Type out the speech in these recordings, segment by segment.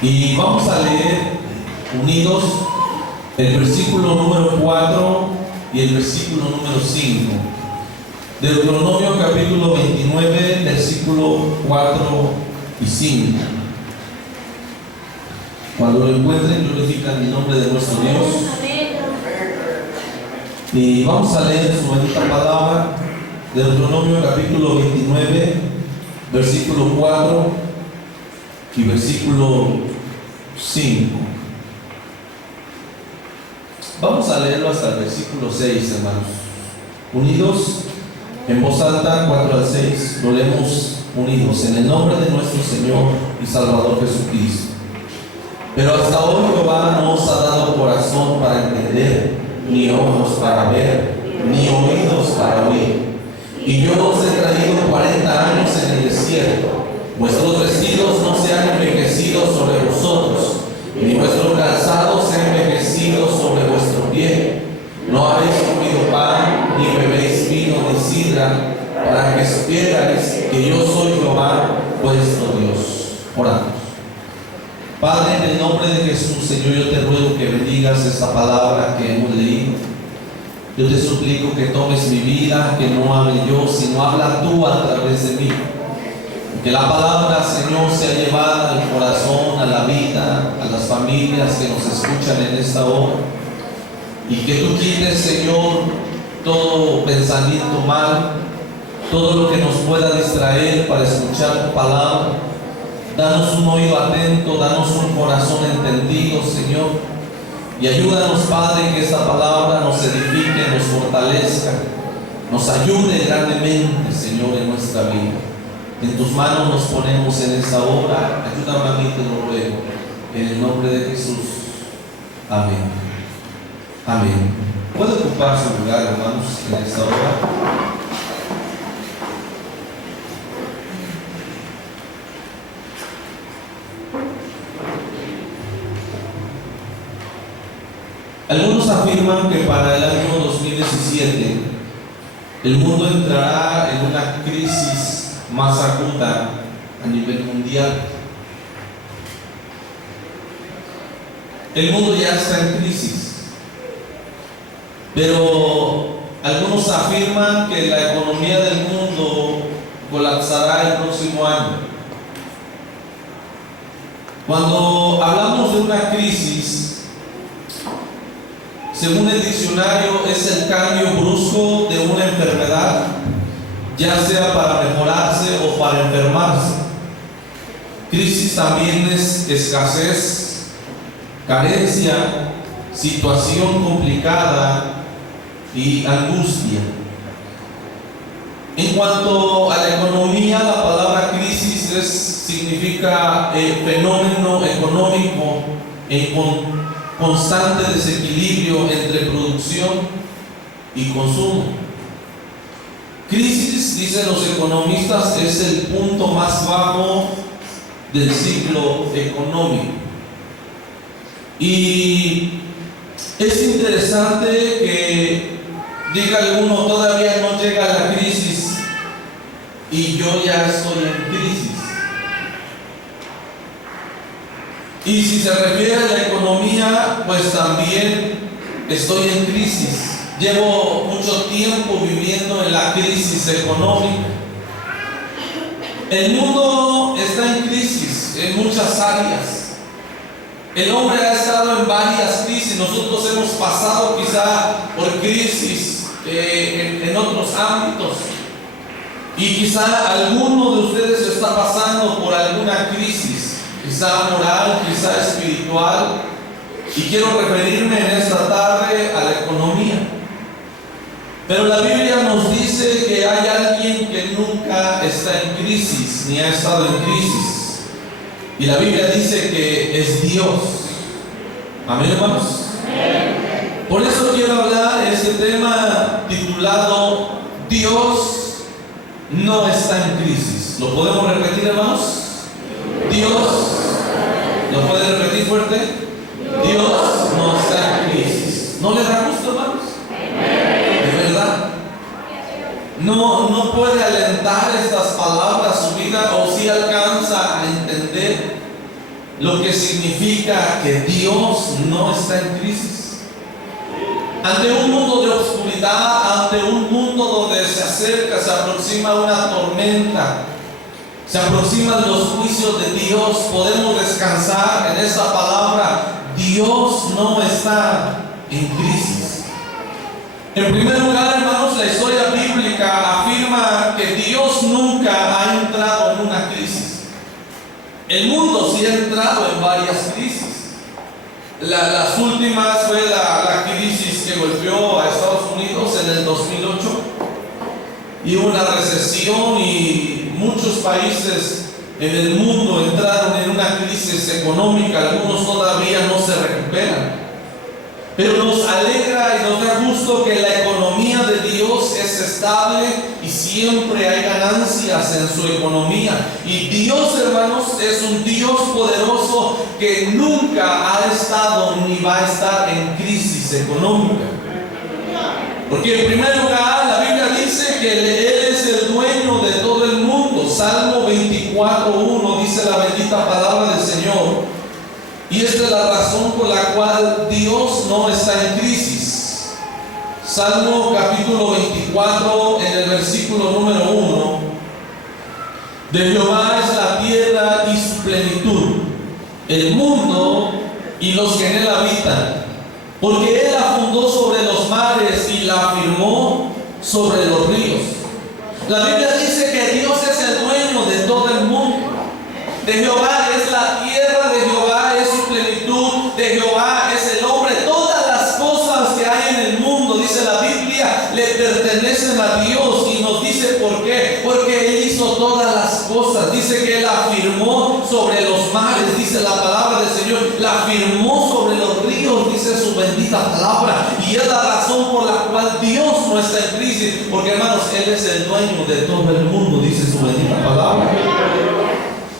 Y vamos a leer unidos el versículo número 4 y el versículo número 5. Deuteronomio capítulo 29, versículo 4 y 5. Cuando lo encuentren, glorifican el nombre de nuestro Dios. Y vamos a leer su bendita palabra, Deuteronomio capítulo 29, versículo 4 y versículo 5. Vamos a leerlo hasta el versículo 6, hermanos. Unidos en voz alta, 4 al 6, lo leemos unidos en el nombre de nuestro Señor y Salvador Jesucristo. Pero hasta hoy Jehová no os ha dado corazón para entender, ni ojos para ver, ni oídos para oír. Y yo os he traído 40 años en el desierto. Vuestros vestidos no se han envejecido sobre vosotros, ni vuestro calzado se ha envejecido sobre vuestro pie. No habéis comido pan, ni bebéis vino ni sidra, para que supierais que yo soy Jehová, vuestro Dios. Oramos. Padre, en el nombre de Jesús, Señor, yo te ruego que bendigas esta palabra que hemos leído. Yo te suplico que tomes mi vida, que no hable yo, sino habla tú a través de mí. Que la palabra, Señor, sea llevada al corazón, a la vida, a las familias que nos escuchan en esta hora. Y que tú quites, Señor, todo pensamiento mal, todo lo que nos pueda distraer para escuchar tu palabra. Danos un oído atento, danos un corazón entendido, Señor. Y ayúdanos, Padre, que esta palabra nos edifique, nos fortalezca, nos ayude grandemente, Señor, en nuestra vida. En tus manos nos ponemos en esta hora. Ayúdame a mí, te lo ruego. En el nombre de Jesús. Amén. Amén. ¿Puede ocupar su lugar, hermanos, en esta hora? Algunos afirman que para el año 2017 el mundo entrará en una crisis más aguda a nivel mundial. El mundo ya está en crisis, pero algunos afirman que la economía del mundo colapsará el próximo año. Cuando hablamos de una crisis, según el diccionario, es el cambio brusco de una enfermedad, ya sea para mejorarse o para enfermarse. Crisis también es escasez, carencia, situación complicada y angustia. En cuanto a la economía, la palabra crisis significa fenómeno económico en constante desequilibrio entre producción y consumo. Crisis, dicen los economistas, es el punto más bajo del ciclo económico. Y es interesante que diga alguno, todavía no llega la crisis y yo ya estoy en crisis. Y si se refiere a la economía, pues también estoy en crisis. Llevo mucho tiempo viviendo en la crisis económica. El mundo está en crisis en muchas áreas. El hombre ha estado en varias crisis. Nosotros hemos pasado quizá por crisis en otros ámbitos. Y quizá alguno de ustedes está pasando por alguna crisis, quizá moral, quizá espiritual, y quiero referirme en esta tarde a la economía. Pero la Biblia nos dice que hay alguien que nunca está en crisis, ni ha estado en crisis, y la Biblia dice que es Dios. Amén, hermanos. Por eso quiero hablar de este tema titulado Dios no está en crisis. ¿Lo podemos repetir, hermanos? Dios, ¿lo puede repetir fuerte? Dios no está en crisis. ¿No les da gusto, hermanos? ¿De verdad? No puede alentar estas palabras a su vida, o si alcanza a entender lo que significa que Dios no está en crisis. Ante un mundo de oscuridad, ante un mundo donde se aproxima una tormenta, se aproximan los juicios de Dios, podemos descansar en esa palabra: Dios no está en crisis. En primer lugar, hermanos, la historia bíblica afirma que Dios nunca ha entrado en una crisis. El mundo sí ha entrado en varias crisis. Las últimas fue la crisis que golpeó a Estados Unidos en el 2008, y una recesión, y muchos países en el mundo entraron en una crisis económica. Algunos todavía no se recuperan. Pero nos alegra y nos da gusto que la economía de Dios es estable y siempre hay ganancias en su economía. Y Dios, hermanos, es un Dios poderoso que nunca ha estado ni va a estar en crisis económica. Porque en primer lugar, la Biblia dice que Él es el dueño de todo el mundo. Salmo 24:1 dice la bendita palabra del Señor. Y esta es la razón por la cual Dios no está en crisis. Salmo capítulo 24, en el versículo número 1: de Jehová es la tierra y su plenitud, el mundo y los que en él habitan. Porque Él la fundó sobre los mares y la afirmó sobre los ríos. La Biblia dice que Dios es el dueño de todo el mundo. De Jehová es la tierra, de Jehová es su plenitud, de Jehová es el hombre. Todas las cosas que hay en el mundo, dice la Biblia, le pertenecen a Dios. Y nos dice por qué: porque Él hizo todas las cosas. Dice que Él afirmó sobre los mares, dice la palabra del Señor, la afirmó sobre los ríos, dice su bendita palabra. Y es la razón por la cual Dios no está en crisis, porque, hermanos, Él es el dueño de todo el mundo, dice su bendita palabra.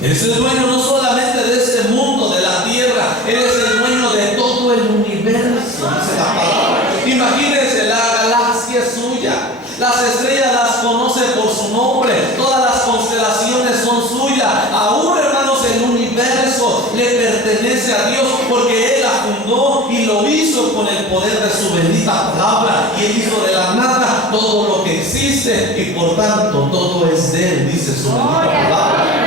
Él es el dueño no solamente de este mundo, de la tierra, Él es el dueño de todo el universo, dice la palabra. Imagínense, la galaxia es suya, las estrellas las conoce por su nombre, todas las constelaciones son suyas. Aún, hermanos, el universo le pertenece a Dios, porque Él la fundó y lo hizo con el poder de su bendita palabra. Y Él hizo de la nada todo lo que existe, y por tanto todo es de Él, dice su bendita palabra.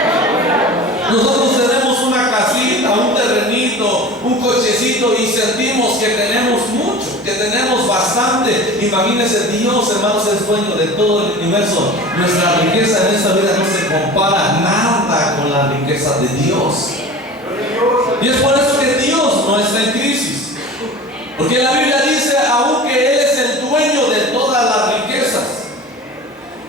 Nosotros tenemos una casita, un terrenito, un cochecito, y sentimos que tenemos mucho, que tenemos bastante. Imagínense, Dios, hermanos, es dueño de todo el universo. Nuestra riqueza en esta vida no se compara nada con la riqueza de Dios. Y es por eso que Dios no está en crisis. Porque la Biblia dice, aunque Él es el dueño de todas las riquezas.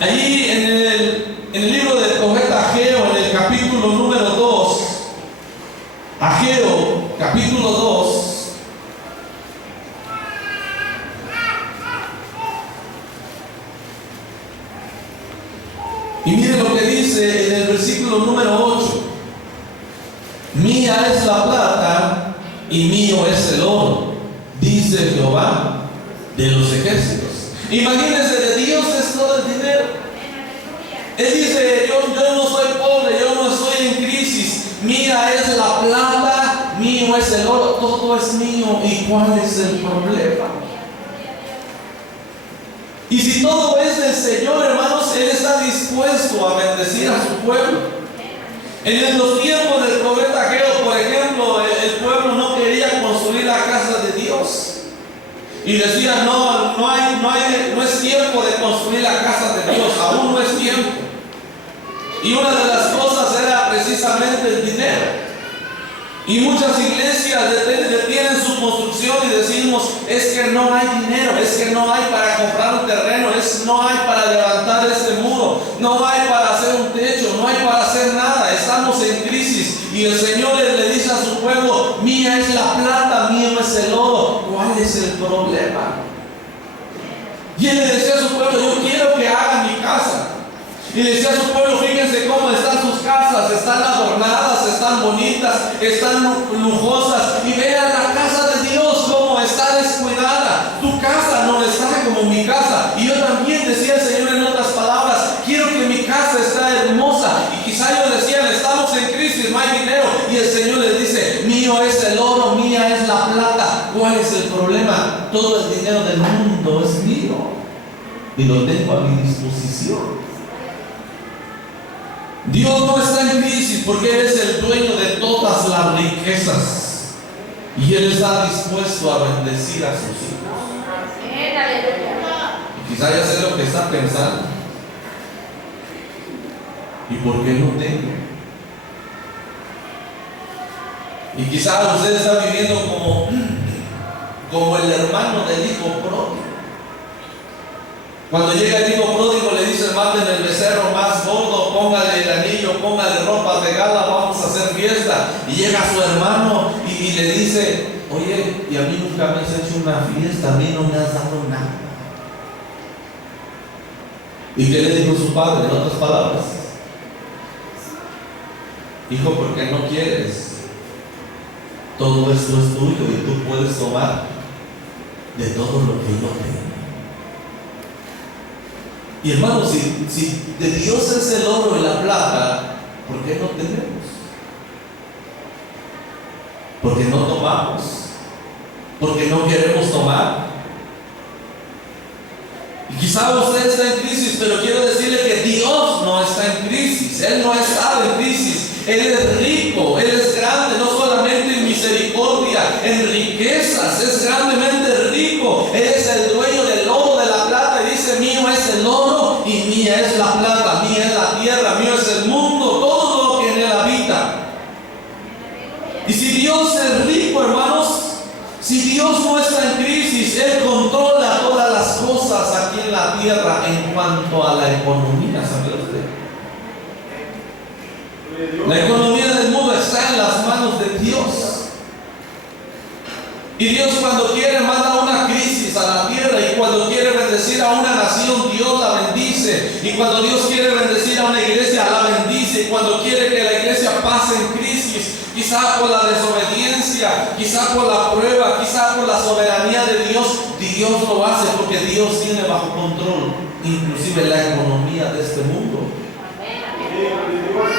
Allí en el libro del profeta Ageo, en el capítulo número 2, Ageo, capítulo 2, y miren lo que dice en el versículo número 8: mía es la plata y mío es el oro, dice Jehová de los ejércitos. Imagínense, de Dios es todo el dinero. Él dice, yo no soy pobre, yo no estoy en crisis. Mía es la plata, mío es el oro, todo es mío. ¿Y cuál es el problema? Y si todo es del Señor, hermanos, Él está dispuesto a bendecir a su pueblo. En los tiempos del profeta Ageo, por ejemplo, el pueblo no quería construir la casa de Dios. Y decía, no es tiempo de construir la casa de Dios, aún no es tiempo. Y una de las cosas era precisamente el dinero. Y muchas iglesias detienen su construcción y decimos, es que no hay dinero, es que no hay para comprar un terreno, no hay para levantar este muro, no hay para hacer un techo, no hay para hacer nada, estamos en crisis. Y el Señor le dice a su pueblo, mía es la plata, mío es el oro. ¿Cuál es el problema? Y Él le decía a su pueblo, yo quiero que hagan mi casa. Y decía a su pueblo, fíjense cómo están sus casas, están adornadas, están bonitas, están lujosas. Y vean la casa de Dios cómo está descuidada. Tu casa no está como mi casa. Y yo también, decía el Señor en otras palabras, quiero que mi casa está hermosa. Y quizá ellos decían, estamos en crisis, no hay dinero. Y el Señor les dice, mío es el oro, mía es la plata. ¿Cuál es el problema? Todo el dinero del mundo es mío y lo tengo a mi disposición. Dios no está en crisis porque Él es el dueño de todas las riquezas y Él está dispuesto a bendecir a sus hijos. Y quizá ya sé lo que está pensando. ¿Y por qué no tengo? Y quizá usted está viviendo como el hermano del hijo pródigo. Cuando llega el hijo pródigo le dice: maten el becerro más gordo, póngale el anillo, póngale ropa de gala, vamos a hacer fiesta. Y llega su hermano y le dice: oye, y a mí nunca me has hecho una fiesta, a mí no me has dado nada. ¿Y qué le dijo su padre? En otras palabras: hijo, ¿por qué no quieres? Todo esto es tuyo y tú puedes tomar de todo lo que yo tengo. Y hermanos, si de Dios es el oro y la plata, ¿por qué no tenemos? Porque no tomamos, porque no queremos tomar. Y quizá usted está en crisis, pero quiero decirle que Dios no está en crisis. Él no está en crisis. Él es rico, Él es grande, no solamente en misericordia, en riquezas, es grandemente rico. Él es el dueño del oro, de la plata, y dice: mío es el oro y mía es la plata, mía es la tierra, mío es el mundo, todo lo que en él habita. Y si Dios es rico, hermanos, si Dios no está en crisis, Él controla todas las cosas aquí en la tierra en cuanto a la economía, ¿sabe usted? La economía del mundo está en las manos de Dios. Y Dios, cuando quiere, manda una crisis a la tierra, y cuando quiere bendecir a una nación, Dios la bendice. Y cuando Dios quiere bendecir a una iglesia, la bendice. Y cuando quiere que la iglesia pase en crisis, quizá por la desobediencia, quizá por la prueba, quizá por la soberanía de Dios, Dios lo hace porque Dios tiene bajo control inclusive la economía de este mundo.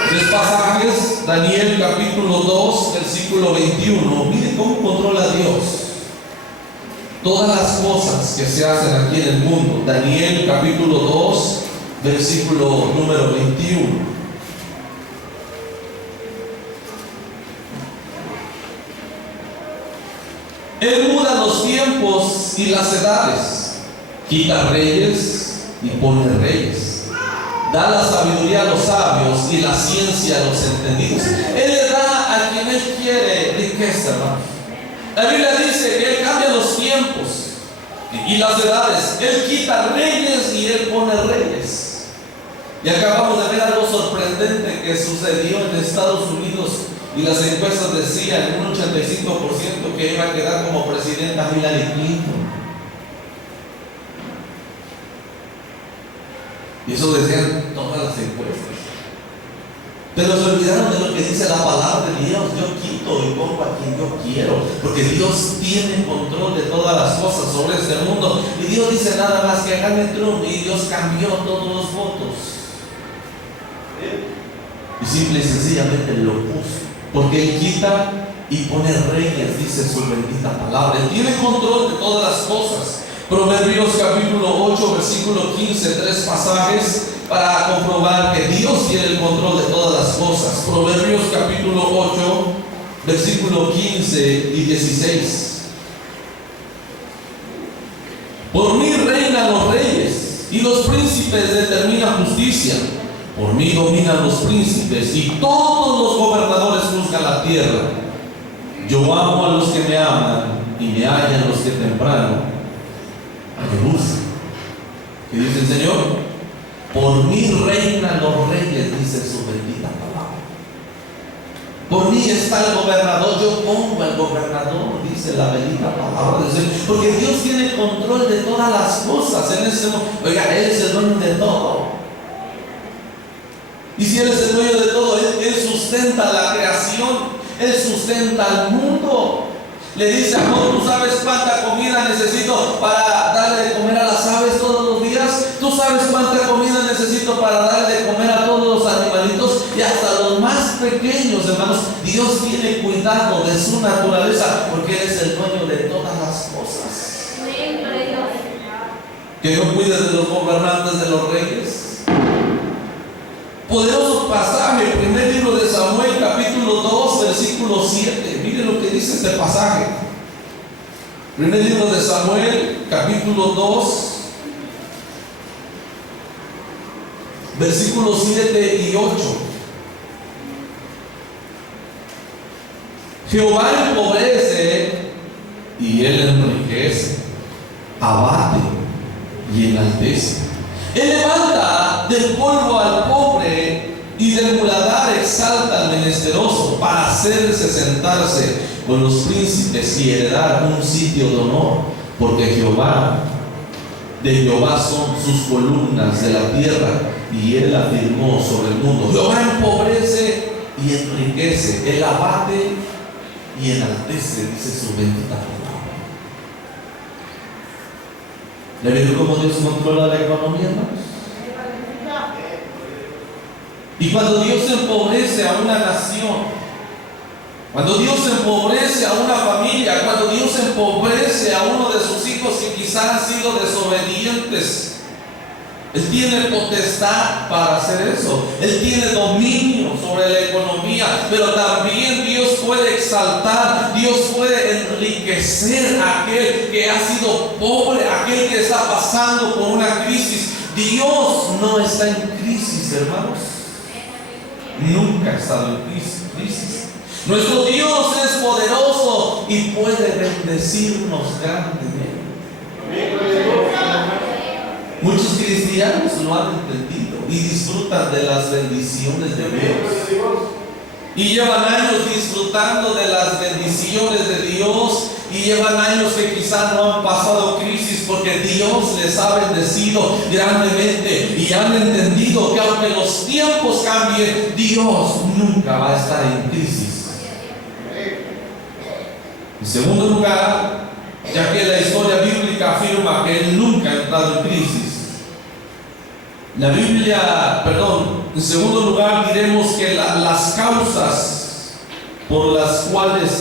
Tres pasajes: Daniel capítulo 2, versículo 21. Miren cómo controla Dios todas las cosas que se hacen aquí en el mundo. Daniel capítulo 2, versículo número 21. Él muda los tiempos y las edades, quita reyes y pone reyes, da la sabiduría a los sabios y la ciencia a los entendidos. Él le da a quien Él quiere riqueza, hermanos. La Biblia dice que Él cambia los tiempos y las edades. Él quita reyes y Él pone reyes. Y acabamos de ver algo sorprendente que sucedió en Estados Unidos, y las encuestas decían en un 85% que iba a quedar como presidenta Hillary Clinton. Y eso decían todas las encuestas. Pero se olvidaron de lo que dice la palabra de Dios: yo quito y pongo a quien yo quiero, porque Dios tiene control de todas las cosas sobre este mundo. Y Dios dice nada más que gane Trump, y Dios cambió todos los votos. Y simple y sencillamente lo puso, porque Él quita y pone reyes, dice su bendita palabra. Él tiene control de todas las cosas. Proverbios capítulo 8, versículo 15, tres pasajes para comprobar que Dios tiene el control de todas las cosas. Proverbios capítulo 8, versículo 15 y 16. Por mí reinan los reyes y los príncipes determinan justicia. Por mí dominan los príncipes y todos los gobernadores juzgan la tierra. Yo amo a los que me aman y me hallan los que temprano me buscan. ¿Qué dice el Señor? Por mí reinan los reyes, dice su bendita palabra. Por mí está el gobernador, yo pongo al gobernador, dice la bendita palabra del Señor. Porque Dios tiene control de todas las cosas en ese momento. Oiga, Él es el dueño de todo. Y si Él es el dueño de todo, Él sustenta la creación, Él sustenta al mundo. Le dice a Job: ¿tú sabes cuánta comida necesito para darle de comer a las aves todos los días? ¿Tú sabes cuánta comida necesito para darle de comer a todos los animalitos? Y hasta los más pequeños, hermanos. Dios tiene cuidado de su naturaleza porque Él es el dueño de todas las cosas. Que no cuide de los gobernantes, de los reyes. Poderoso pasaje, primer libro de Samuel, capítulo 2, versículo 7. Miren lo que dice este pasaje. Primer libro de Samuel, capítulo 2, versículos 7 y 8. Jehová empobrece y Él enriquece, abate y enaltece. Él levanta del polvo al pobre y del muladar exalta al menesteroso, para hacerse sentarse con los príncipes y heredar un sitio de honor, porque de Jehová son sus columnas de la tierra, y Él afirmó sobre el mundo. Jehová empobrece y enriquece, Él abate y enaltece, dice su bendita palabra. ¿Le ven cómo Dios controla la economía, hermanos? Y cuando Dios empobrece a una nación, cuando Dios empobrece a una familia, cuando Dios empobrece a uno de sus hijos que quizás han sido desobedientes, Él tiene potestad para hacer eso. Él tiene dominio sobre la economía, pero también Dios puede exaltar, Dios puede enriquecer a aquel que ha sido pobre, a aquel que está pasando por una crisis. Dios no está en crisis, hermanos. Nunca ha estado en crisis. Nuestro Dios es poderoso y puede bendecirnos grandemente. Muchos cristianos lo han entendido y disfrutan de las bendiciones de Dios. Y llevan años disfrutando de las bendiciones de Dios, y llevan años que quizás no han pasado crisis porque Dios les ha bendecido grandemente, y han entendido que aunque los tiempos cambien, Dios nunca va a estar en crisis. En segundo lugar, ya que la historia bíblica afirma que Él nunca ha entrado en crisis, en segundo lugar diremos que las causas por las cuales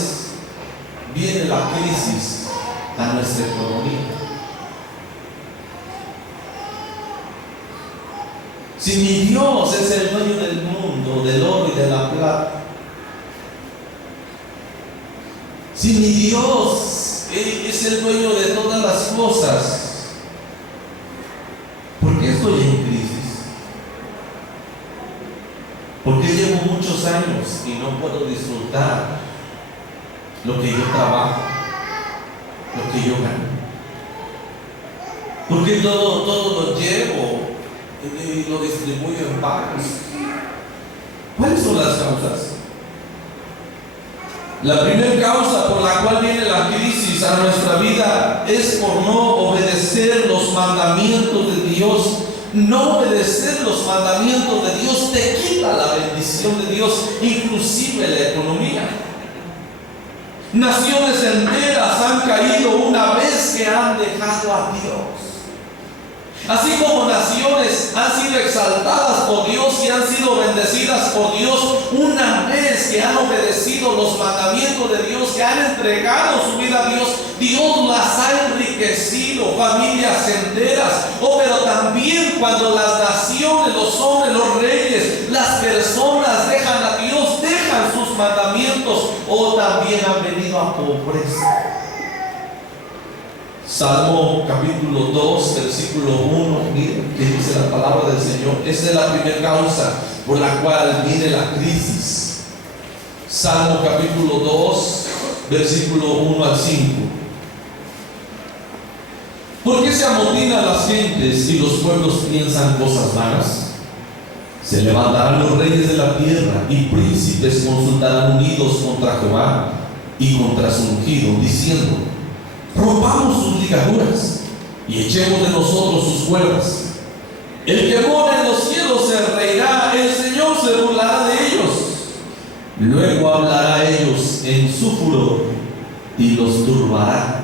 viene la crisis a nuestra economía. Si mi Dios es el dueño del mundo, del oro y de la plata, si mi Dios es el dueño de todas las cosas, ¿por qué estoy en crisis? ¿Por qué llevo muchos años y no puedo disfrutar lo que yo trabajo, lo que yo gano? ¿Por qué todo lo llevo y lo distribuyo en pagos? ¿Cuáles son las causas? La primera causa por la cual viene la crisis a nuestra vida es por no obedecer los mandamientos de Dios. No obedecer los mandamientos de Dios te quita la bendición de Dios, inclusive la economía. Naciones enteras han caído una vez que han dejado a Dios. Así como naciones han sido exaltadas por Dios y han sido bendecidas por Dios una vez que han obedecido los mandamientos de Dios, que han entregado su vida a Dios, Dios las ha enriquecido, familias enteras. Pero también cuando las naciones, los hombres, los reyes, las personas dejan a Dios, dejan sus mandamientos, o también han venido a pobreza. Salmo capítulo 2, versículo 1, miren que dice la palabra del Señor. Esa es la primera causa por la cual viene la crisis. Salmo capítulo 2, versículo 1 al 5. ¿Por qué se amotinan las gentes y los pueblos piensan cosas vanas? Se levantarán los reyes de la tierra y príncipes consultarán unidos contra Jehová y contra su ungido, diciendo: rompamos sus ligaduras y echemos de nosotros sus cuerdas. El que mora en los cielos se reirá, el Señor se burlará de ellos. Luego hablará a ellos en su furor y los turbará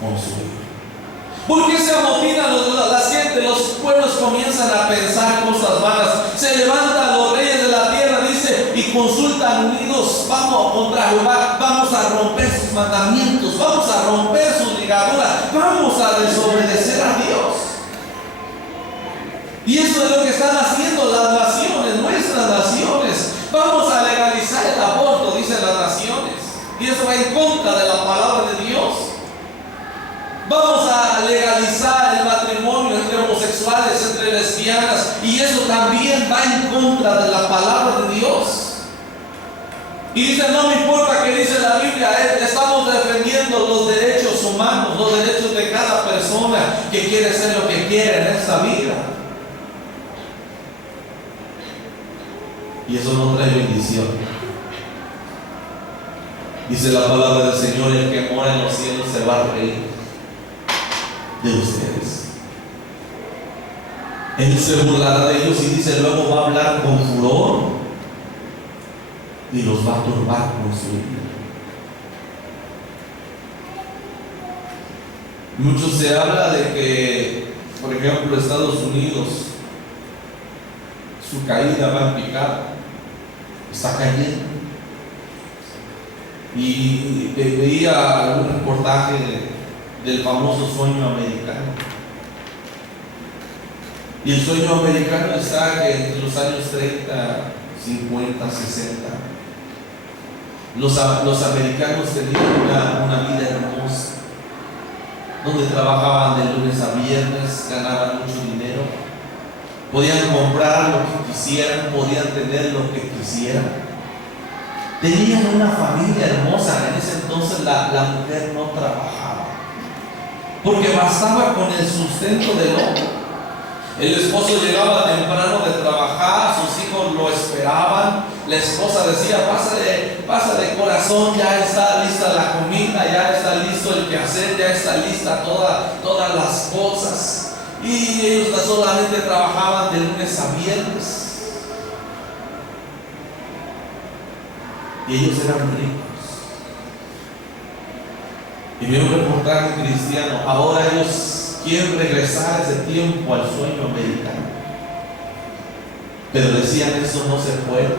con su ira. ¿Por qué se amotinan las gentes? Los pueblos comienzan a pensar cosas vanas. Se levantan los reyes de la tierra, dice, y si consultan unidos, vamos contra Jehová, vamos a romper sus mandamientos, vamos a romper sus ligaduras, vamos a desobedecer a Dios. Y eso es lo que están haciendo las naciones, nuestras naciones. Vamos a legalizar el aborto, dicen las naciones, y eso va en contra de la palabra de Dios. Vamos a legalizar el matrimonio entre homosexuales, entre lesbianas, y eso también va en contra de la palabra de Dios. Y dice, no me importa qué dice la Biblia, estamos defendiendo los derechos humanos, los derechos de cada persona que quiere ser lo que quiere en esta vida. Y eso no trae bendición. Dice la palabra del Señor, el que mora en los cielos se va a reír de ustedes. Él se burlará de ellos y dice, luego va a hablar con furor y los va a turbar con su ira. Mucho se habla de que, por ejemplo, Estados Unidos, su caída va en picada, está cayendo. Y veía un reportaje del famoso sueño americano. Y el sueño americano está que entre los años 30, 50, 60, los americanos tenían una vida hermosa, donde trabajaban de lunes a viernes, ganaban mucho dinero, podían comprar lo que quisieran, podían tener lo que quisieran. Tenían una familia hermosa. En ese entonces la mujer no trabajaba, porque bastaba con el sustento del hombre. El esposo llegaba temprano de trabajar, sus hijos lo esperaban, la esposa decía, pasa de corazón, ya está lista la comida, ya está listo el quehacer, ya está lista todas las cosas. Y ellos solamente trabajaban de lunes a viernes. Y ellos eran ricos. Y vi un reportaje cristiano. Ahora ellos quieren regresar ese tiempo al sueño americano, pero decían, eso no se puede,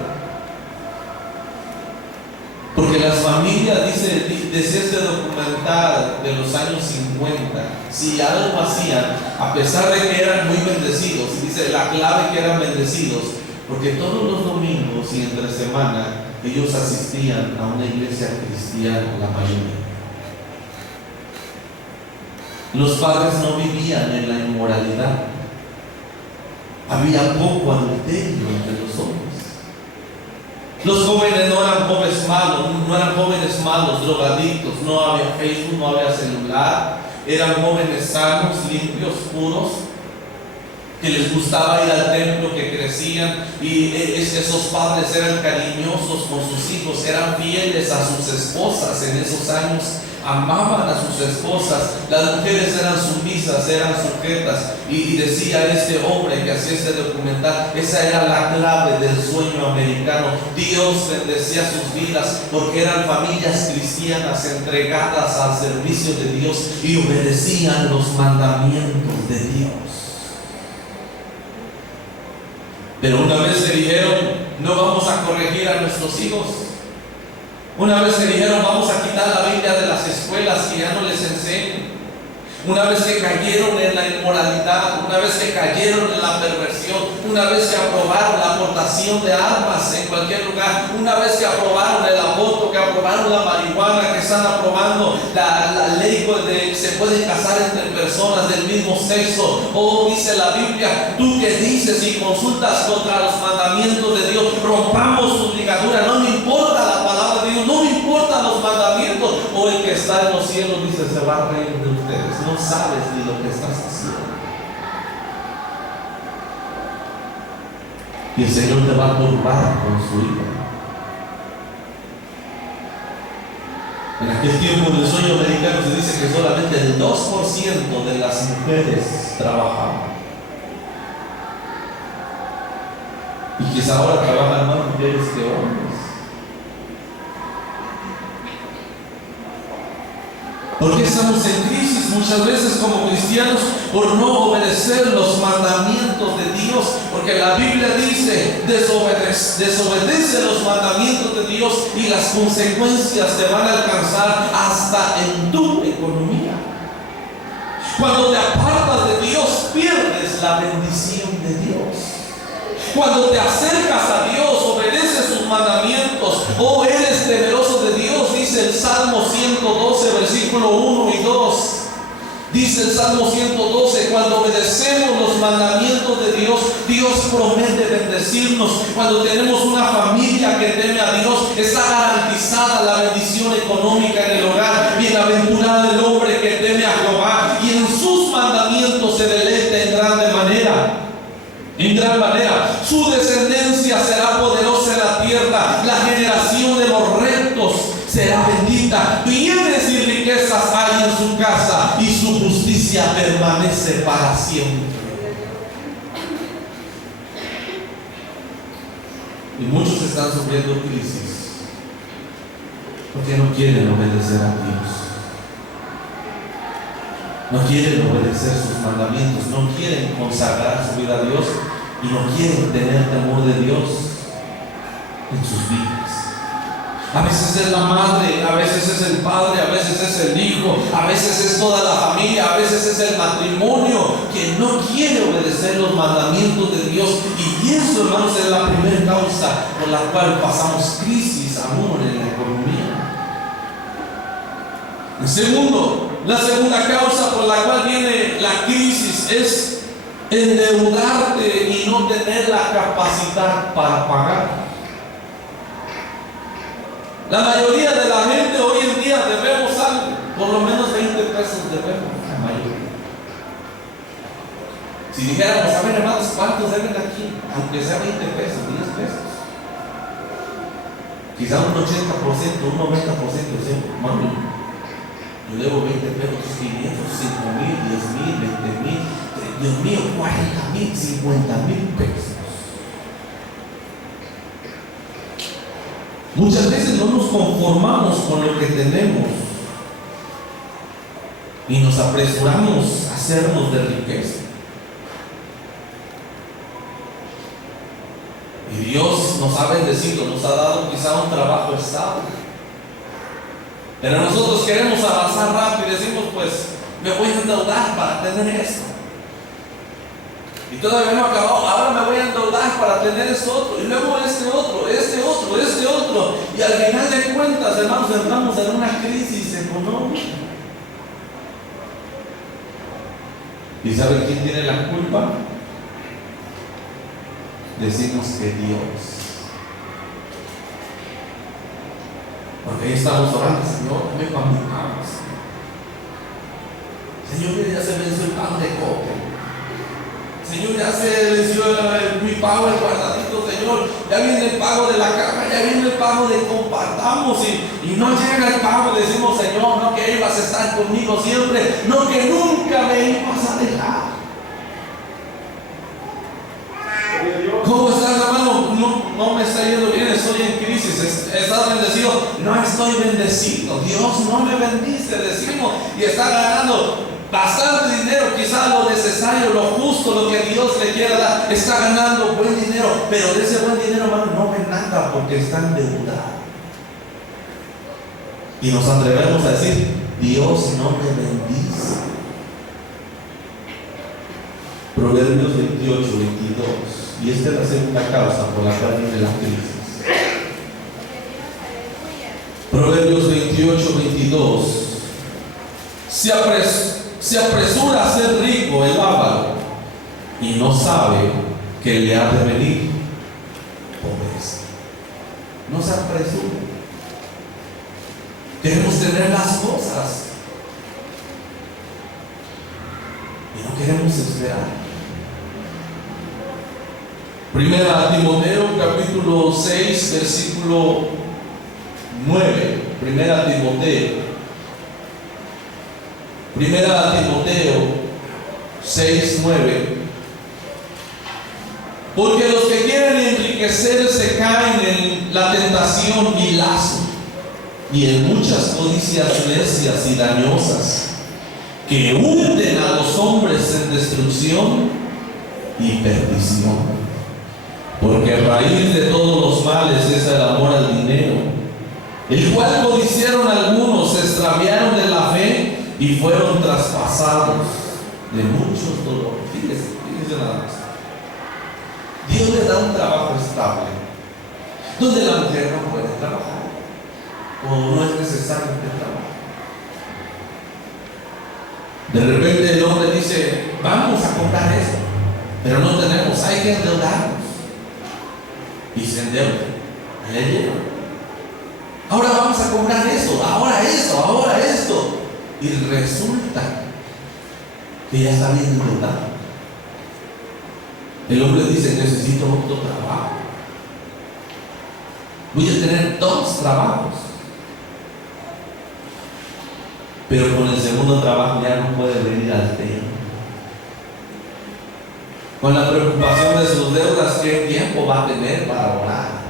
porque las familias, decía este documental de los años 50, si algo hacían, a pesar de que eran muy bendecidos, dice la clave que eran bendecidos, porque todos los domingos y entre semana ellos asistían a una iglesia cristiana, la mayoría. Los padres no vivían en la inmoralidad. Había poco adulterio entre los hombres. Los jóvenes no eran jóvenes malos, drogadictos, no había Facebook, no había celular. Eran jóvenes sanos, limpios, puros, que les gustaba ir al templo, que crecían, y esos padres eran cariñosos con sus hijos, eran fieles a sus esposas en esos años. Amaban a sus esposas, las mujeres eran sumisas, eran sujetas, y decía este hombre que hacía este documental, esa era la clave del sueño americano. Dios bendecía sus vidas porque eran familias cristianas entregadas al servicio de Dios y obedecían los mandamientos de Dios. Pero una vez se dijeron, no vamos a corregir a nuestros hijos. Una vez que dijeron, vamos a quitar la Biblia de las escuelas, que ya no les enseñen. Una vez que cayeron en la inmoralidad, una vez que cayeron en la perversión, una vez que aprobaron la aportación de armas en cualquier lugar, una vez que aprobaron el aborto, que aprobaron la marihuana, que están aprobando la ley de que se pueden casar entre personas del mismo sexo. Oh, dice la Biblia, tú que dices y consultas contra los mandamientos de Dios, rompamos sus ligaduras. No me importa la palabra de Dios, no me importan los mandamientos. O el que está en los cielos dice, se va a reír de ustedes. No sabes ni lo que estás haciendo. Y el Señor te va a turbar con su ira. En aquel tiempo, en el sueño americano, se dice que solamente el 2% de las mujeres trabajaban. Y quizá ahora trabajan más mujeres que hombres. ¿Por qué estamos en crisis muchas veces como cristianos? Por no obedecer los mandamientos de Dios. Porque la Biblia dice, desobedece los mandamientos de Dios y las consecuencias te van a alcanzar hasta en tu economía. Cuando te apartas de Dios, pierdes la bendición de Dios. Cuando te acercas a Dios, obedeces sus mandamientos, o eres temeroso de Dios, dice el Salmo 112, versículo 1 y 2. Dice el Salmo 112, cuando obedecemos los mandamientos de Dios, Dios promete bendecirnos. Cuando tenemos una familia que teme a Dios, está garantizada la bendición económica en el hogar. Bienaventurado el hombre que teme a Jehová y en sus mandamientos se deleita en gran manera. Su descendencia será poderosa en la tierra. La generación de los rectos será bendita. Bienes y riquezas hay en su casa y su justicia permanece para siempre. Y muchos están sufriendo crisis porque no quieren obedecer a Dios. No quieren obedecer sus mandamientos, no quieren consagrar su vida a Dios y no quieren tener temor de Dios en sus vidas. A veces es la madre, a veces es el padre, a veces es el hijo, a veces es toda la familia, a veces es el matrimonio que no quiere obedecer los mandamientos de Dios. Y eso, hermanos, es la primera causa por la cual pasamos crisis aún en la economía. En segundo, la segunda causa por la cual viene la crisis es endeudarte y no tener la capacidad para pagar. La mayoría de la gente hoy en día debemos algo, por lo menos 20 pesos debemos, la mayoría. Si dijéramos, a ver, hermanos, ¿cuántos deben aquí? Aunque sea 20 pesos, 10 pesos. Quizá un 80%, un 90%, mami. Yo debo 20 pesos, 500, 5,000, 10,000, 20,000, Dios mío, 40,000, 50,000 pesos. Muchas veces no nos conformamos con lo que tenemos y nos apresuramos a hacernos de riqueza. Y Dios nos ha bendecido, nos ha dado quizá un trabajo estable. Pero nosotros queremos avanzar rápido y decimos, pues, me voy a endeudar para tener esto. Y todavía no ha acabado, ahora me voy a endeudar para tener esto otro. Y luego este otro. Y al final de cuentas, hermanos, entramos en una crisis económica. ¿Y saben quién tiene la culpa? Decimos que Dios. Porque ahí estamos orando, Señor, dame para mi pan. Señor, ya se venció el pan de cobre. Señor, ya se venció mi pago, el guardadito. Señor, ya viene el pago de la caja, ya viene el pago de compartamos. Y no llega el pago, decimos, Señor, no que ibas a estar conmigo siempre, no que nunca me ibas a dejar. ¿Cómo estás, hermano? No me está yendo bien, estoy en crisis. ¿Estás bendecido? No estoy bendecido. Dios no me bendice, decimos, y está ganando bastante dinero, quizás lo necesario, lo justo, lo que Dios le quiera dar. Está ganando buen dinero, pero de ese buen dinero, hermano, no ve nada porque está endeudado. Y nos atrevemos a decir, Dios no me bendice. Proverbios 28, 22. Y esta es la segunda causa por la cual viene la crisis. Proverbios 28, 22. Se apresura a ser rico el avaro y no sabe que le ha de venir pobreza. No se apresura. Queremos tener las cosas y no queremos esperar. Primera Timoteo capítulo 6 versículo 9. Primera Timoteo 6, 9. Porque los que quieren enriquecerse caen en la tentación y lazo y en muchas codicias necias y dañosas que hunden a los hombres en destrucción y perdición. Porque a raíz de todos los males es el amor al dinero, el cual codiciaron algunos, se extraviaron de la fe y fueron traspasados de muchos dolores. Fíjese nada más. Dios le da un trabajo estable, donde la mujer no puede trabajar, o no es necesario que trabaje. De repente el hombre dice: vamos a comprar esto, pero no tenemos, hay que endeudarnos. Y se endeuda, y le lleva. Ahora vamos a comprar eso, ahora esto. Y resulta que ya está bien endeudado. El hombre dice: necesito otro trabajo. Voy a tener 2 trabajos. Pero con el segundo trabajo ya no puede venir al templo. Con la preocupación de sus deudas, ¿qué tiempo va a tener para orar?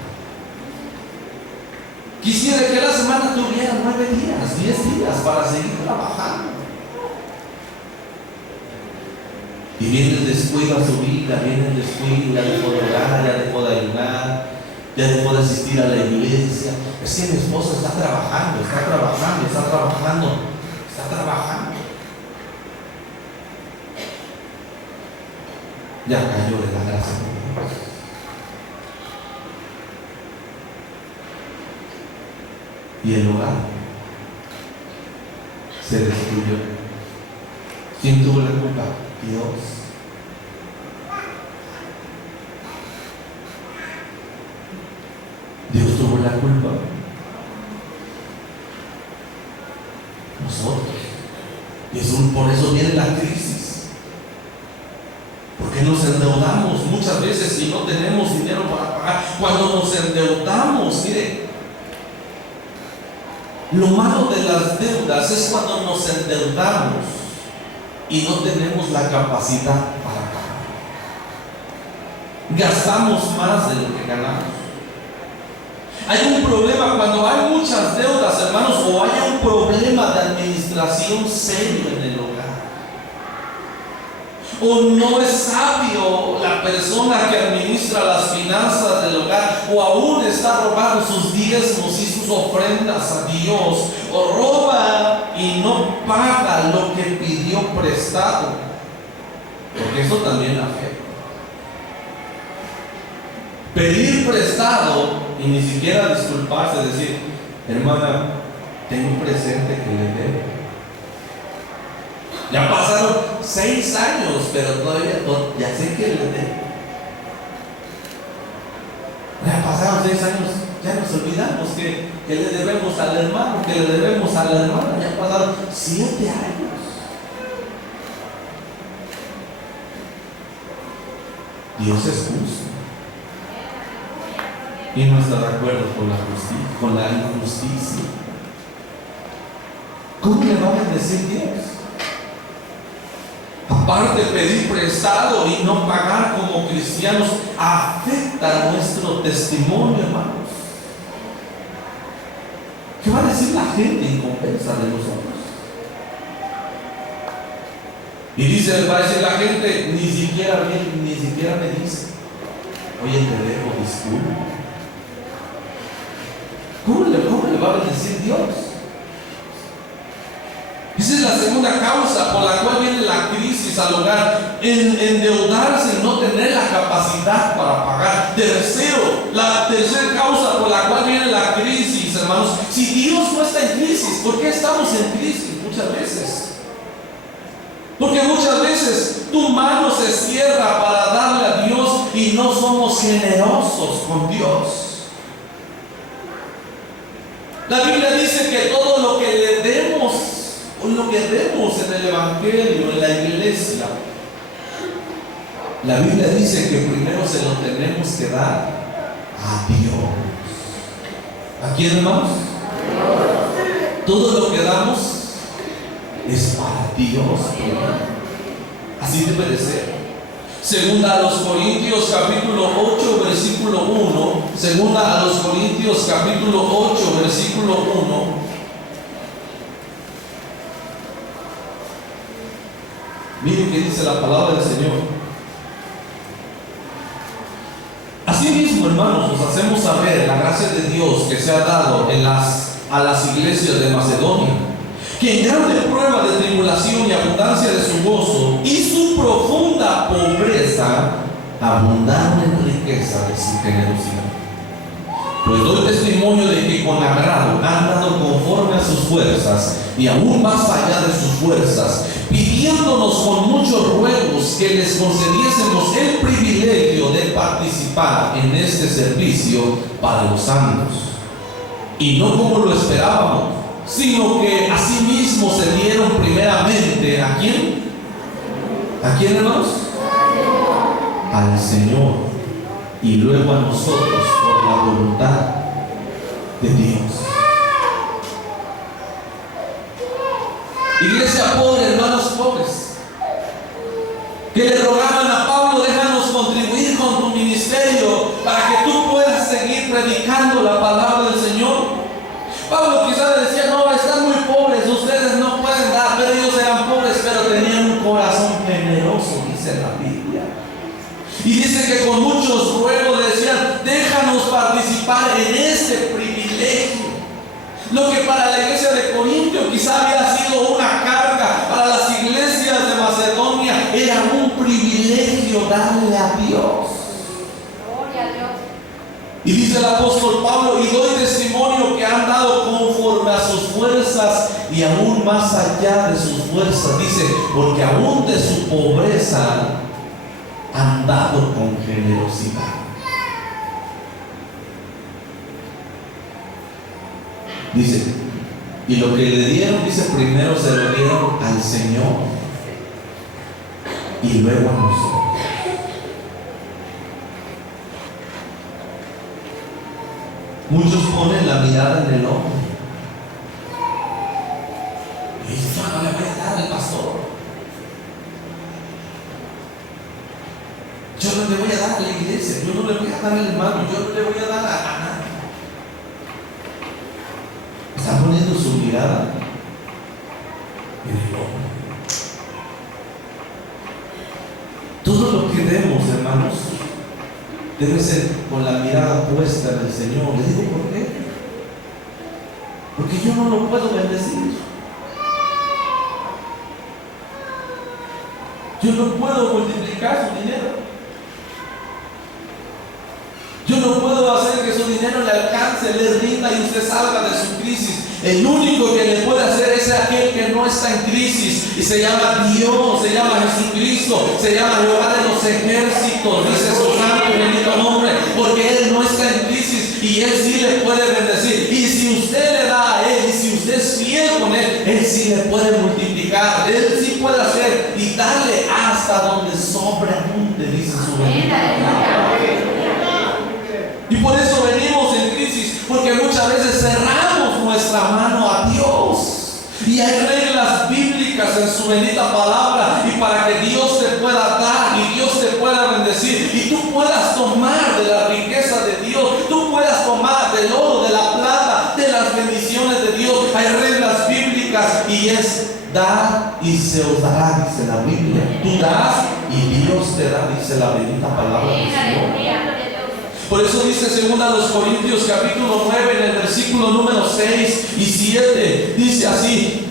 Quisiera que la semana tuviera 9 días, 10 días para seguir trabajando. Y viene el descuido a su vida, viene el descuido, ya dejó de orar, ya dejó de ayunar, ya dejó de asistir a la iglesia. Es que mi esposo está trabajando. Ya cayó de la gracia de Dios. Y el hogar se destruyó. ¿Quién tuvo la culpa? Dios. Dios tuvo la culpa. Nosotros. Y por eso viene la crisis. Porque nos endeudamos muchas veces y no tenemos dinero para pagar. Cuando nos endeudamos, mire, lo malo de las deudas es cuando nos endeudamos y no tenemos la capacidad para pagar. Gastamos más de lo que ganamos. Hay un problema cuando hay muchas deudas, hermanos, o hay un problema de administración serio en el hogar. O no es sabio la persona que administra las finanzas del hogar, o aún está robando sus diezmos y sus ofrendas a Dios, o roba y no paga lo que pidió prestado, porque eso también afecta. Pedir prestado y ni siquiera disculparse, decir: hermana, tengo un presente que le debo. Ya pasaron 6 años, pero todavía ya sé que le debo. Ya pasaron 6 años, ya nos olvidamos que le debemos al hermano, que le debemos a la hermana. Ya pasaron 7 años. Dios es justo y no está de acuerdo con la injusticia. ¿Cómo le va a bendecir Dios? Aparte, pedir prestado y no pagar como cristianos afecta nuestro testimonio, hermanos. ¿Qué va a decir la gente en compensa de nosotros? Y va a decir la gente: ni siquiera me dice: oye, te dejo disculpa. ¿Cómo le va a bendecir Dios? Esa es la segunda causa por la cual viene la crisis al hogar: endeudarse y no tener la capacidad para pagar. La tercera causa por la cual viene la crisis, hermanos: si Dios no está en crisis, ¿por qué estamos en crisis muchas veces? Porque muchas veces tu mano se cierra para darle a Dios y no somos generosos con Dios. La Biblia dice que todo lo que le demos, lo que demos en el Evangelio, en la iglesia, la Biblia dice que primero se lo tenemos que dar a Dios. ¿A quién, hermanos? Todo lo que damos es para Dios. Así debe de ser. Segunda a los Corintios capítulo 8 versículo 1. Segunda a los Corintios capítulo 8 versículo 1. Miren qué dice la palabra del Señor. Asimismo, hermanos, nos hacemos saber la gracia de Dios que se ha dado a las iglesias de Macedonia, que en grande prueba de tribulación y abundancia de su gozo y su profunda pobreza abundaron en riqueza de su generosidad. Pues doy testimonio de que con agrado han dado conforme a sus fuerzas y aún más allá de sus fuerzas, pidiéndonos con muchos ruegos que les concediésemos el privilegio de participar en este servicio para los santos. Y no como lo esperábamos, sino que asimismo se dieron primeramente ¿a quién? ¿A quién, hermanos? Al Señor, y luego a nosotros por la voluntad de Dios. Iglesia pobre, hermanos pobres, que le rogaban a Pablo: déjanos contribuir con tu ministerio para que tú puedas seguir predicando la palabra del Señor. Pablo quizás le decía: no, están muy pobres, ustedes no pueden dar. Pero ellos eran pobres, pero tenían un corazón generoso, dice la Biblia. Y dice que con muchos ruegos le decían: déjanos participar en este privilegio. Lo que para la iglesia de Corintio quizá había sido una carga, para las iglesias de Macedonia era un privilegio darle a Dios. Gloria a Dios. Y dice el apóstol Pablo: y doy testimonio que han dado conforme a sus fuerzas y aún más allá de sus fuerzas. Dice: porque aún de su pobreza han dado con generosidad. Dice: y lo que le dieron, dice, primero se lo dieron al Señor y luego a nosotros. Muchos ponen la mirada en el hombre y dicen: yo no le voy a dar al pastor, yo no le voy a dar a la iglesia, yo no le voy a dar al hermano, yo no le voy a dar a nadie. Está poniendo su mirada en el hombre. Todo lo que demos, hermanos, debe ser con la mirada puesta en el Señor. ¿Le digo por qué? Porque yo no lo puedo bendecir. Yo no puedo multiplicar su dinero. Yo no puedo hacer que su dinero le alcance, le rinda y usted salga de su crisis. El único que le puede hacer es aquel que no está en crisis, y se llama Dios, se llama Jesucristo, se llama Jehová de los ejércitos, dice su santo y bendito nombre, porque Él no está en crisis y Él sí le puede bendecir. Y si usted le da a Él, y si usted es fiel con Él sí le puede multiplicar, Él sí puede hacer y darle hasta donde sobreabunde, dice su bendito nombre. Y por eso venimos en crisis, porque muchas veces cerramos nuestra mano a Dios. Y hay reglas bíblicas en su bendita palabra, y para que Dios te pueda dar y Dios te pueda bendecir, y tú puedas tomar de la riqueza de Dios, tú puedas tomar del oro, de la plata, de las bendiciones de Dios. Hay reglas bíblicas, y es: dar y se os dará, dice la Biblia. Tú das y Dios te da, dice la bendita palabra del Señor. Por eso dice 2 Corintios capítulo 9 en el versículo número 6 y 7, dice así: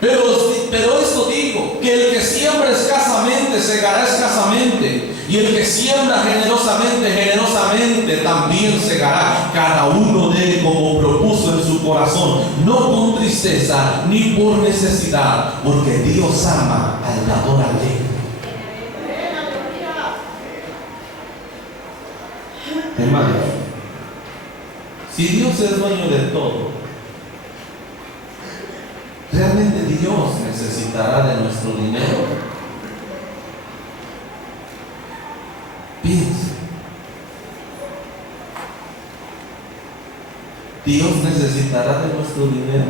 pero esto digo, que el que siembra escasamente segará escasamente, y el que siembra generosamente, generosamente también segará. Cada uno dé como propuso en su corazón, no con tristeza ni por necesidad, porque Dios ama al dador alegre. Hermanos, si Dios es dueño de todo, ¿realmente Dios necesitará de nuestro dinero? Piense. ¿Dios necesitará de nuestro dinero?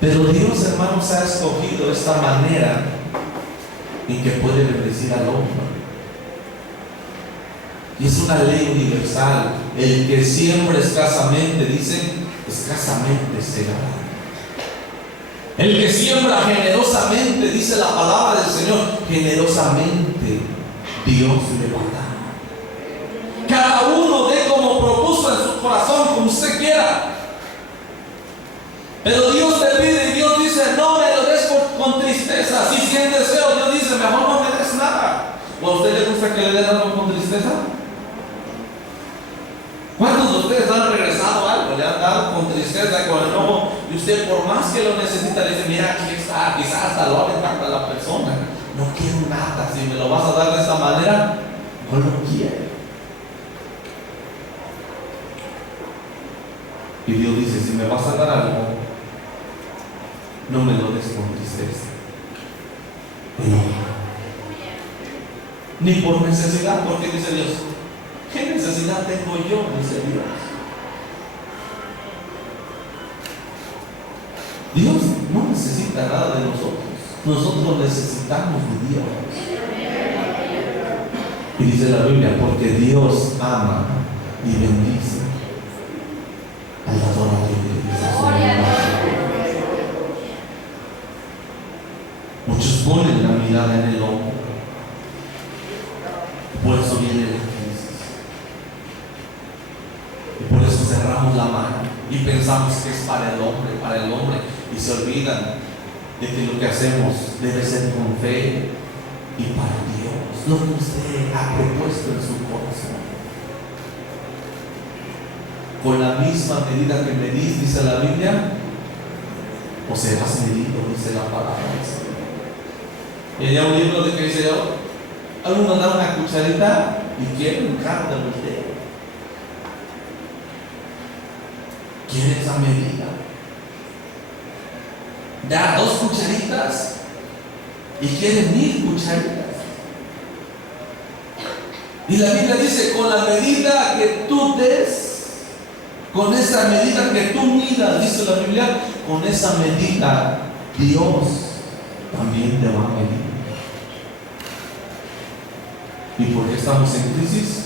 Pero Dios, hermanos, ha escogido esta manera en que puede bendecir al hombre. Y es una ley universal. El que siembra escasamente, dicen, escasamente segará. El que siembra generosamente, dice la palabra del Señor, generosamente Dios le va a dar. Cada uno dé como propuso en su corazón, como usted quiera. Pero Dios te pide y Dios dice, no me lo des con tristeza. Si sientes feo, Dios dice, mejor no me des nada. ¿O a usted le gusta que le den algo con tristeza? ¿Cuántos de ustedes han regresado algo? Le han dado con tristeza, con enojo, y usted por más que lo necesita le dice, mira, aquí está, quizás hasta lo aventando a la persona. No quiero nada, si me lo vas a dar de esta manera, no lo quiero. Y Dios dice, si me vas a dar algo, no me lo des con tristeza. No. Ni por necesidad, porque dice Dios, ¿qué necesidad tengo yo? Dice Dios. Dios no necesita nada de nosotros. Nosotros necesitamos de Dios. Y dice la Biblia, porque Dios ama y bendice al adorador de Dios. Muchos ponen la mirada en el hombre. Por eso viene la crisis. Y por eso cerramos la mano y pensamos que es para el hombre, y se olvidan de que lo que hacemos debe ser con fe y para Dios, lo que usted ha propuesto en su corazón. Con la misma medida que medís, dice la Biblia, o serás medido, dice la palabra del Señor. Y hay un libro de que dice yo, alguno da una cucharita y quiere un carro de usted. Quiere esa medida. Da 2 cucharitas y quiere 1000 cucharitas. Y la Biblia dice, con la medida que tú des, con esa medida que tú midas, dice la Biblia, con esa medida Dios también te va a medir. ¿Y por qué estamos en crisis?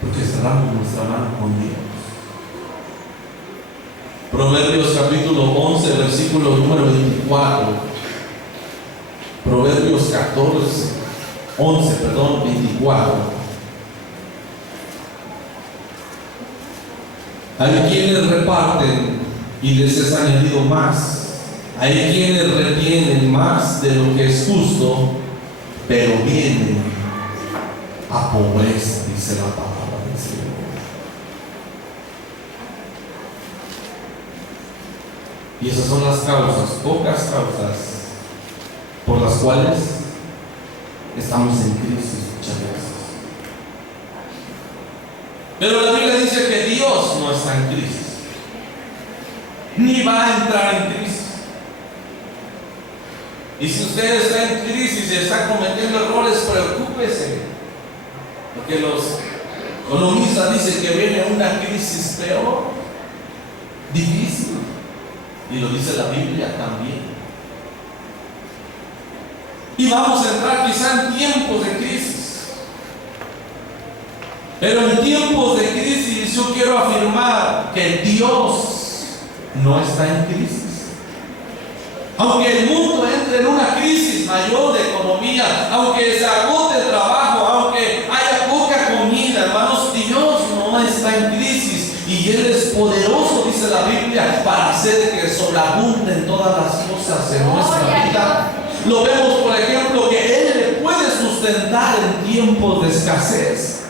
Porque cerramos nuestra mano con Dios. Proverbios capítulo 11, versículo número 24. Proverbios 24. Hay quienes reparten y les es añadido más. Hay quienes retienen más de lo que es justo, pero vienen a pobreza, dice la palabra del Señor. Y esas son las causas, pocas causas, por las cuales estamos en crisis muchas veces. Pero la Biblia dice que Dios no está en crisis, ni va a entrar en crisis. Y si usted está en crisis y está cometiendo errores, preocúpese, porque los economistas dicen que viene una crisis peor, difícil, y lo dice la Biblia también. Y vamos a entrar quizá en tiempos de crisis, pero en tiempos de crisis yo quiero afirmar que Dios no está en crisis. Aunque el mundo entre en una crisis mayor de economía, aunque se agote el trabajo, aunque haya poca comida, hermanos, Dios no está en crisis y Él es poderoso, dice la Biblia, para hacer que sobreabunden todas las cosas en nuestra vida. Lo vemos, por ejemplo, que Él le puede sustentar en tiempos de escasez.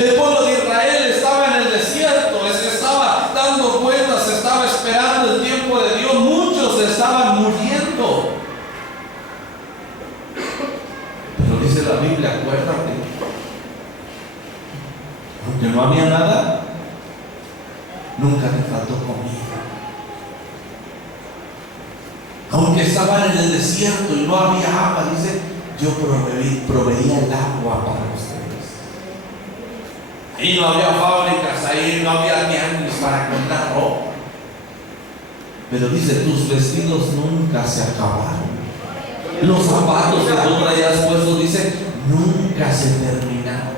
El pueblo de Israel estaba en el desierto, les estaba dando vueltas, estaba esperando el tiempo de Dios. Muchos estaban muriendo. Pero dice la Biblia, acuérdate, aunque no había nada, nunca le faltó comida. Aunque estaban en el desierto y no había agua, dice, yo proveía el agua para ustedes. Ahí no había fábricas, ahí no había tianguis para comprar ropa. Pero dice, tus vestidos nunca se acabaron. Los zapatos que tú traías puestos, dice, nunca se terminaron.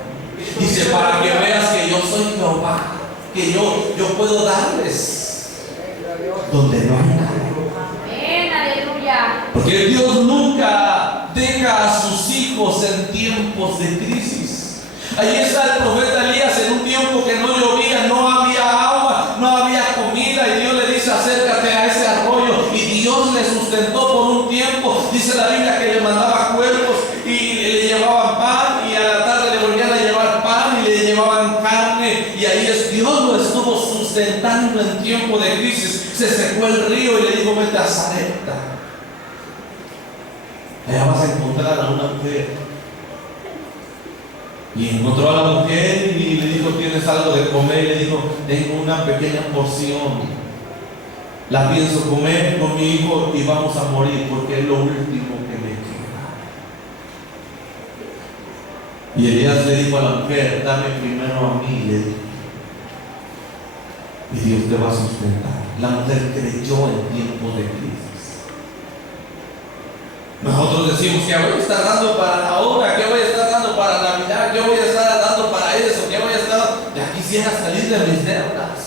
Dice, para que veas que yo soy Jehová, que yo puedo darles donde no hay nada. Amén, aleluya. Porque Dios nunca deja a sus hijos en tiempos de crisis. Ahí está el profeta Elías en un tiempo que no llovía, no había agua, no había comida, y Dios le dice, acércate a ese arroyo, y Dios le sustentó por un tiempo. Dice la Biblia que le mandaba cuervos y le llevaban pan, y a la tarde le volvían a llevar pan y le llevaban carne, y ahí Dios lo estuvo sustentando en tiempo de crisis. Se secó el río y le dijo, vete a Sarepta, allá vas a encontrar a una mujer. Y encontró a la mujer y le dijo, ¿tienes algo de comer? Y le dijo, tengo una pequeña porción, la pienso comer con mi hijo y vamos a morir porque es lo último que me queda. Y Elías le dijo a la mujer, dame primero a mí, le dijo, y Dios te va a sustentar. La mujer creyó en tiempos de crisis. Nosotros decimos, ¿qué voy a estar dando para la obra? ¿Qué voy a estar dando para Navidad? ¿Qué voy a estar dando para eso? ¿Qué voy a estar? Ya quisiera salir de mis deudas.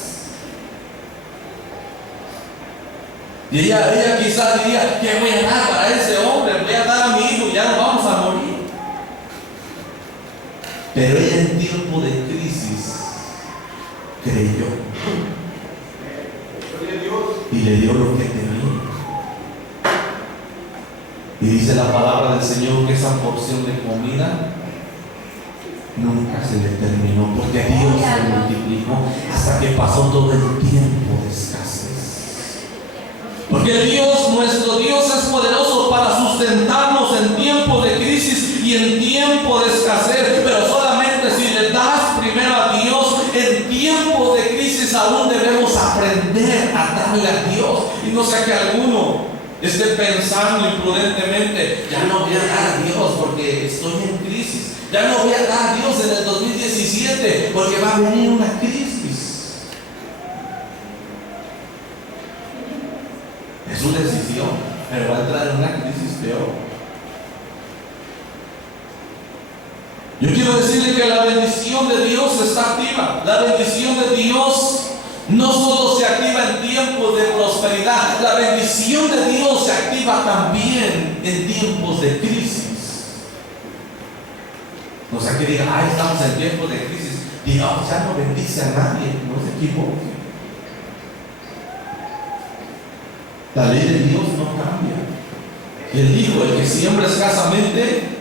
Y ella quizás diría, ¿qué voy a dar para ese hombre? Voy a dar a mi hijo y ya nos vamos a morir. Pero ella en tiempo de crisis creyó y le dio lo que tenía. Y dice la palabra del Señor que esa porción de comida nunca se le terminó, porque Dios se multiplicó hasta que pasó todo el tiempo de escasez. Porque Dios, nuestro Dios, es poderoso para sustentarnos en tiempo de crisis y en tiempo de escasez, pero solamente si le das primero a Dios. En tiempo de crisis aún debemos aprender a darle a Dios, y no sea que alguno esté pensando imprudentemente, ya no voy a dar a Dios porque estoy en crisis, ya no voy a dar a Dios en el 2017 porque va a venir una crisis. Es su decisión, pero va a entrar en una crisis peor. Yo quiero decirle que la bendición de Dios está activa. La bendición de Dios no solo se activa en tiempos de prosperidad, la bendición de Dios se activa también en tiempos de crisis. No sea que diga, ay, estamos en tiempos de crisis, Dios ya no bendice a nadie, no se equivoque. La ley de Dios no cambia. Él dijo, el que siembra escasamente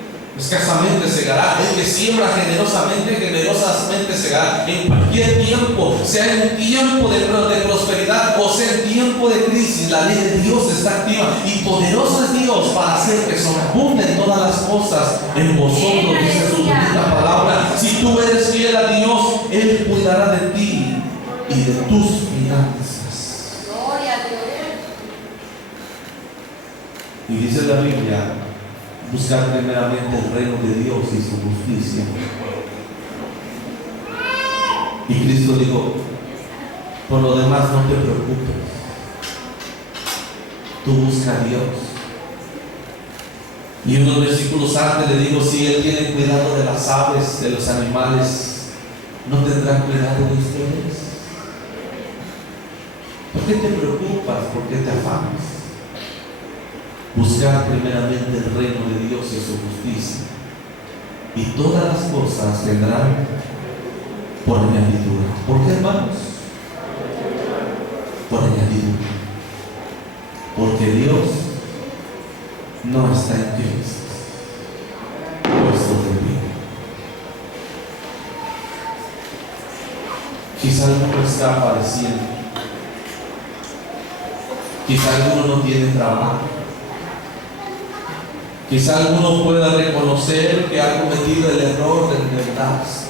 segará. El que siembra generosamente segará. En cualquier tiempo, sea en tiempo de prosperidad o sea en tiempo de crisis, la ley de Dios está activa, y poderoso es Dios para hacer que sobreabunden todas las cosas en vosotros, dice su bendita palabra. Si tú eres fiel a Dios, Él cuidará de ti y de tus finanzas. Gloria a Dios. Y dice la Biblia, buscar primeramente el reino de Dios y su justicia. Y Cristo dijo, por lo demás no te preocupes, tú busca a Dios. Y unos versículos antes le digo, si Él tiene cuidado de las aves, de los animales, ¿no tendrá cuidado de ustedes? ¿Por qué te preocupas? ¿Por qué te afanas? Buscar primeramente el reino de Dios y su justicia, y todas las cosas vendrán por añadidura. ¿Por qué, hermanos? Por añadidura. Porque Dios no está en crisis, puesto de pie. Quizá alguno está padeciendo, quizá alguno no tiene trabajo. Quizá alguno pueda reconocer que ha cometido el error de endeudarse.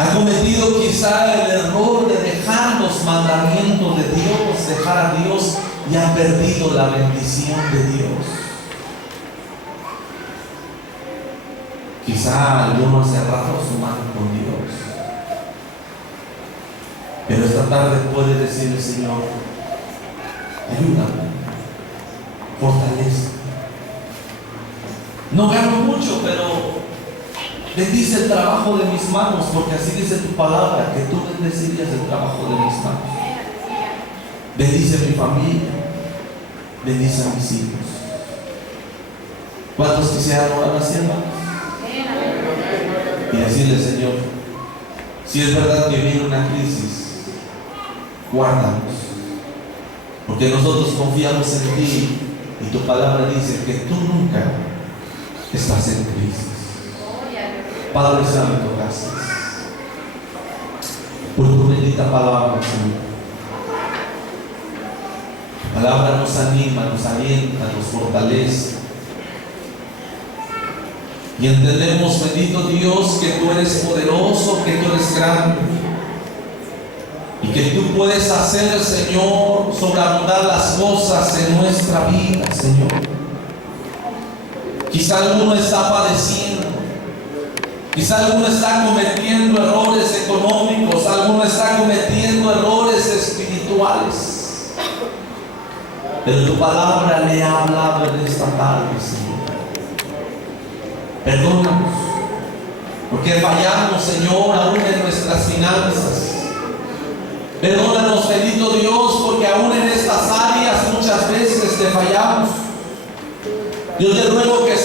Ha cometido quizá el error de dejar los mandamientos de Dios, dejar a Dios, y ha perdido la bendición de Dios. Quizá alguno ha cerrado su mano con Dios. Pero esta tarde puede decirle, Señor, Ayúdame, fortalece. No gano mucho, pero bendice el trabajo de mis manos, porque así dice tu palabra, que tú bendecirías el trabajo de mis manos. Bendice mi familia, bendice a mis hijos. ¿Cuántos quisieran orar así, hermanos? Y decirle, Señor, si es verdad que viene una crisis, guárdanos, porque nosotros confiamos en ti y tu palabra dice que tú nunca estás en crisis. Padre Santo, gracias por tu bendita palabra, Señor. Tu palabra nos anima, nos alienta, nos fortalece. Y entendemos, bendito Dios, que tú eres poderoso, que tú eres grande. Y que tú puedes hacer, Señor, sobreabundar las cosas en nuestra vida, Señor. Quizá alguno está padeciendo. Quizá alguno está cometiendo errores económicos. Alguno está cometiendo errores espirituales. Pero tu palabra le ha hablado en esta tarde, Señor. Perdónanos, porque fallamos, Señor, aún en nuestras finanzas. Perdónanos, bendito Dios, porque aún en estas áreas muchas veces te fallamos. Yo te ruego que sea